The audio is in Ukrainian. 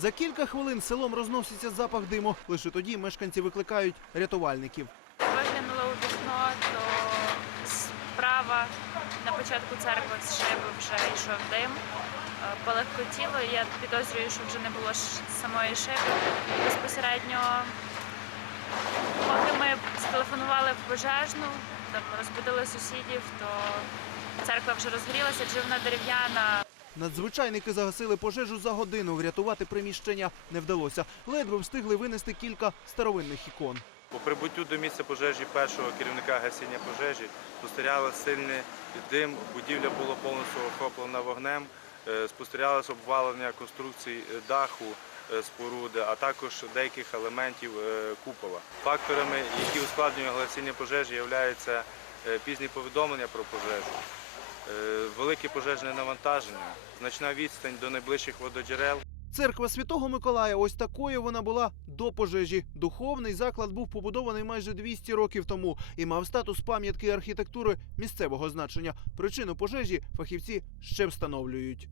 За кілька хвилин селом розноситься запах диму. Лише тоді мешканці викликають рятувальників. Виглянула у вікно, то справа на початку церкви з шиби вже йшов дим. Е, Полекотіло, я підозрюю, що вже не було самої шиби. Безпосередньо, поки ми зтелефонували в пожежну, там розбудили сусідів, то церква вже розгорілася, адже вона дерев'яна. Надзвичайники загасили пожежу за годину. Врятувати приміщення не вдалося. Ледве встигли винести кілька старовинних ікон. По прибуттю до місця пожежі першого керівника гасіння пожежі спостерігали сильний дим, будівля була повністю охоплена вогнем, е, спостерігалося обвалення конструкцій е, даху е, споруди, а також деяких елементів купола. Факторами, які ускладнюють гасіння пожежі, е, пізні повідомлення про пожежу, велике пожежне навантаження, значна відстань до найближчих вододжерел. Церква Святого Миколая, ось такою вона була до пожежі. Духовний заклад був побудований майже 200 років тому і мав статус пам'ятки архітектури місцевого значення. Причину пожежі фахівці ще встановлюють.